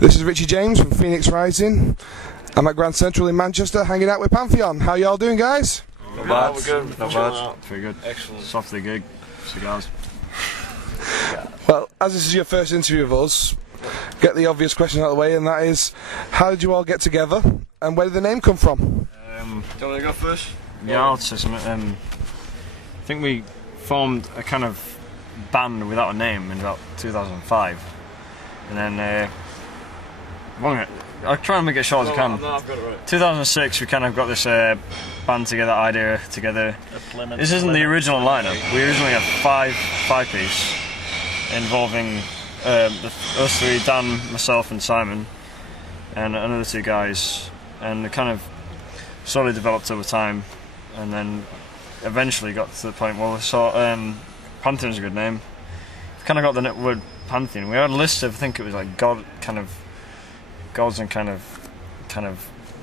This is Ritchie-James from Phoenix Rising. I'm at Grand Central in Manchester hanging out with Pantheon. How y'all doing, guys? Not bad. We're good. Not bad. Pretty good. Excellent. Softly gig. Cigars. Well, as this is your first interview with us, get the obvious question out of the way, and that is, how did you all get together, and where did the name come from? Do you want to go first? Yeah, I'll say something. I think we formed a kind of band without a name in about 2005, and then I'll try and make it short as I can. No, I've got it right. 2006, we kind of got this band together, idea together. This isn't the original lineup. We originally had five-piece involving us three, Dan, myself, and Simon, and another two guys, and it kind of slowly developed over time, and then eventually got to the point where we saw Pantheon's a good name. We kind of got the word Pantheon. We had a list of, I think it was like gods and kind of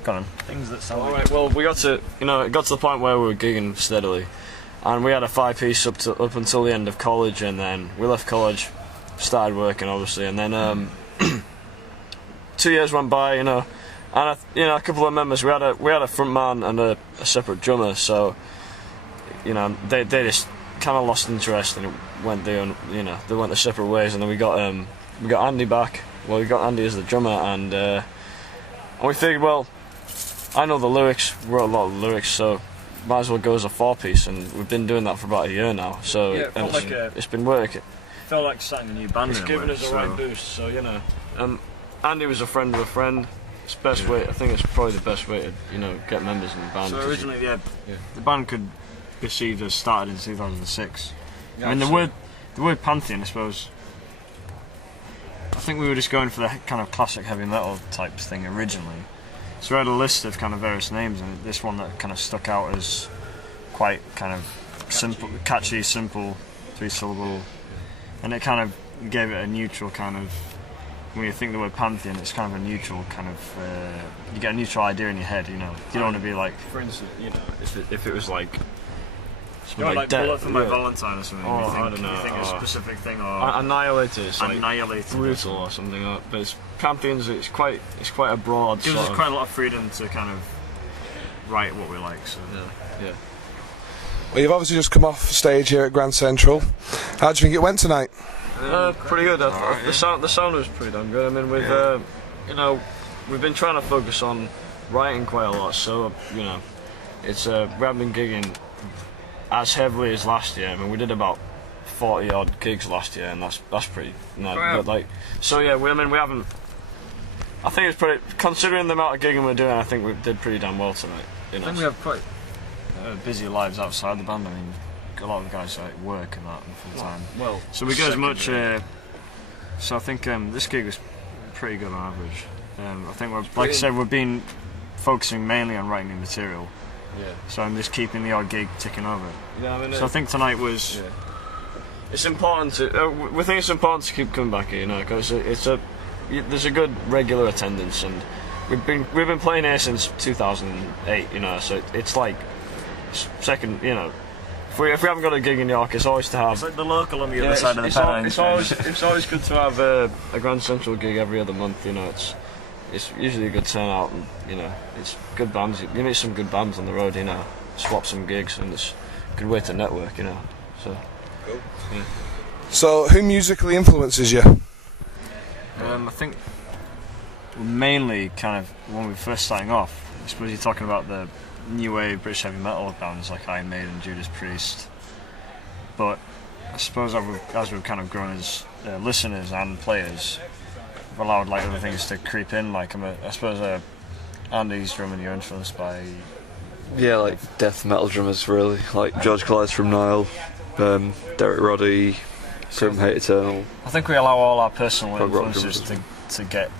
gone on things that sound. Alright, well, we got to, it got to the point where we were gigging steadily, and we had a five-piece up until the end of college, and then we left college, started working obviously, and then 2 years went by, and a couple of members. We had a front man and a separate drummer, so they just kind of lost interest, and it went they went their separate ways, and then we got Andy back. Well, we got Andy as the drummer, and we figured, well, I know the lyrics, wrote a lot of the lyrics, so might as well go as a four-piece, and we've been doing that for about a year now. So yeah, it's been working. Felt like starting a new band. It's given us a right boost. So Andy was a friend of a friend. It's best way. I think it's probably the best way to get members in the band. So originally, the band could be perceived as started in 2006. Yeah, I mean, the word Pantheon, I suppose. I think we were just going for the kind of classic heavy metal type thing originally. So we had a list of kind of various names, and this one that kind of stuck out as quite kind of simple, catchy, simple, three-syllable, and it kind of gave it a neutral kind of. When you think the word Pantheon, it's kind of a neutral kind of. You get a neutral idea in your head, You don't want to be like. For instance, if it was like. Like Bullet for My Valentine or something. I don't know. You think a specific thing, or Annihilator. It's like Annihilator, brutal or something like that. But Pantheon's it's quite a broad. Gives us quite a lot of freedom to kind of write what we like. So yeah. Well, you've obviously just come off stage here at Grand Central. How do you think it went tonight? Pretty good. The sound was pretty damn good. I mean, we've been trying to focus on writing quite a lot. So it's we haven't been gigging as heavily as last year. I mean, we did about 40 odd gigs last year, and that's pretty nice. But we haven't. I think it's pretty, considering the amount of gigging we're doing. I think we did pretty damn well tonight. I think we have quite busy lives outside the band. I mean, a lot of guys work and that full time. Well, so we go as much. So I think this gig was pretty good on average. I think like I said, we've been focusing mainly on writing new material. Yeah. So I'm just keeping the odd gig ticking over. Yeah, I mean, so I think tonight was. Yeah. It's important to. We think it's important to keep coming back here, because there's a good regular attendance, and we've been playing here since 2008, So it's like second, If we haven't got a gig in York, it's always to have. It's like the local on the other side of the Pantheon. It's always good to have a Grand Central gig every other month. It's usually a good turnout, and it's good bands. You meet some good bands on the road, swap some gigs, and it's a good way to network, So. Cool. Yeah. So, who musically influences you? I think mainly kind of when we were first starting off. I suppose you're talking about the new wave British heavy metal bands like Iron Maiden, Judas Priest. But I suppose as we've kind of grown as listeners and players, we've allowed like other things to creep in. Like I suppose Andy's drumming, you're influenced by. Yeah, like death metal drummers really, like George Clyde's from Nile, Derek Roddy, Grim Hate Eternal. I think we allow all our personal influences to get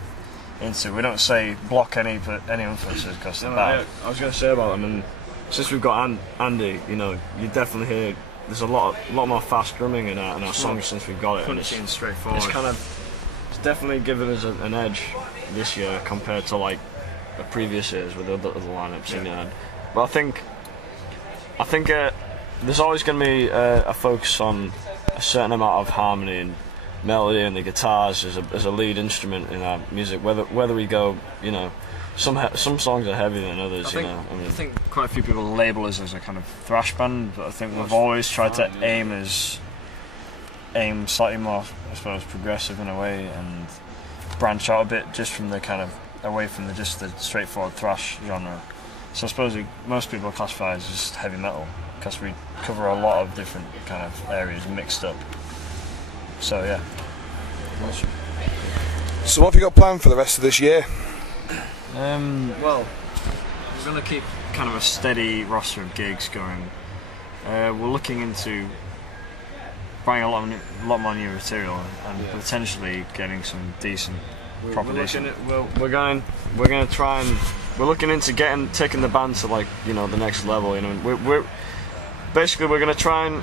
into. We don't say block any influences because they're bad. I was going to say about them, and since we've got Andy, you definitely hear there's a lot more fast drumming in our songs since we've got it. And it's straightforward. It's definitely given us an edge this year compared to like the previous years with the other lineups in there. But I think there's always going to be a focus on a certain amount of harmony and melody and the guitars as a lead instrument in our music. Whether we go, you know, some songs are heavier than others. I think quite a few people label us as a kind of thrash band, but I think we've always tried to aim slightly more, I suppose, progressive in a way, and branch out a bit just from the kind of away from just the straightforward thrash genre. So I suppose most people classify as just heavy metal because we cover a lot of different kind of areas mixed up. So yeah. So what have you got planned for the rest of this year? Well, we're going to keep kind of a steady roster of gigs going. We're looking into buying a lot more new material and potentially getting some decent propagation. We're going to try and we're looking into taking the band to, like, you know, the next level. You know, we're going to try and.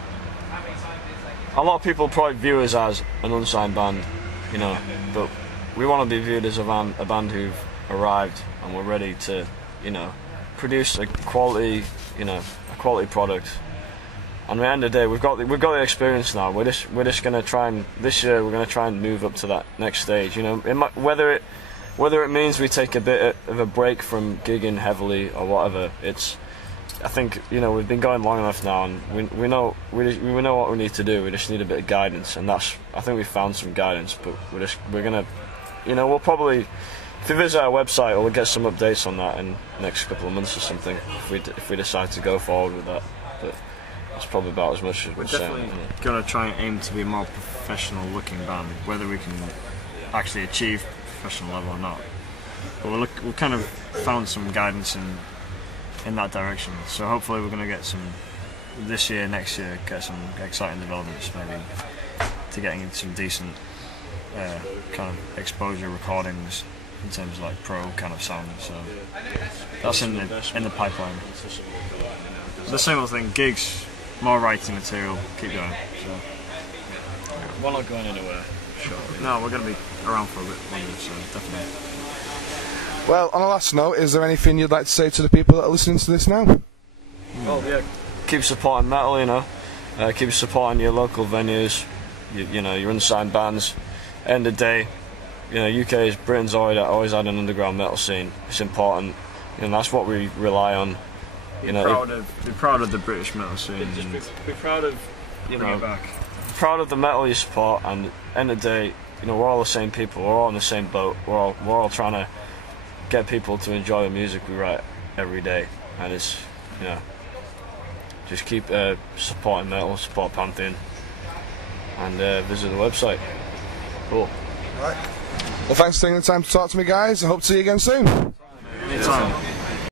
A lot of people probably view us as an unsigned band, you know, but we want to be viewed as a band who've arrived and we're ready to, you know, produce a quality product. And at the end of the day, we've got the experience now. We're just going to try and this year we're going to try and move up to that next stage. You know, whether it means we take a bit of a break from gigging heavily or whatever. I think, you know, we've been going long enough now, and we know what we need to do. We just need a bit of guidance, and I think we found some guidance. But we're gonna, you know, we'll probably, if you visit our website, we'll get some updates on that in the next couple of months or something. If we decide to go forward with that, but that's probably about as much as we're definitely gonna try and aim to be a more professional-looking band, whether we can actually achieve professional level or not. But we'll kind of found some guidance in that direction, so hopefully we're going to get some this year, next year, get some exciting developments, maybe to getting into some decent kind of exposure recordings in terms of like pro kind of sound. So that's in the pipeline. The same old thing, gigs, more writing material, keep going. So we're not going anywhere. Sure. No, we're going to be around for a bit longer, so definitely. Well, on a last note, is there anything you'd like to say to the people that are listening to this now? Well, yeah, keep supporting metal, you know. Keep supporting your local venues, you know, your unsigned bands. End of the day, you know, Britain's always had an underground metal scene. It's important, and that's what we rely on. You know, be proud of the British metal scene. Just be proud of, you know, it back. Proud of the metal you support, and end of the day, you know, we're all the same people. We're all in the same boat. We're all trying to get people to enjoy the music we write every day, and it's, you know, just keep supporting metal, support Pantheon, and visit the website. Cool. Right. Well, thanks for taking the time to talk to me, guys. I hope to see you again soon. Anytime.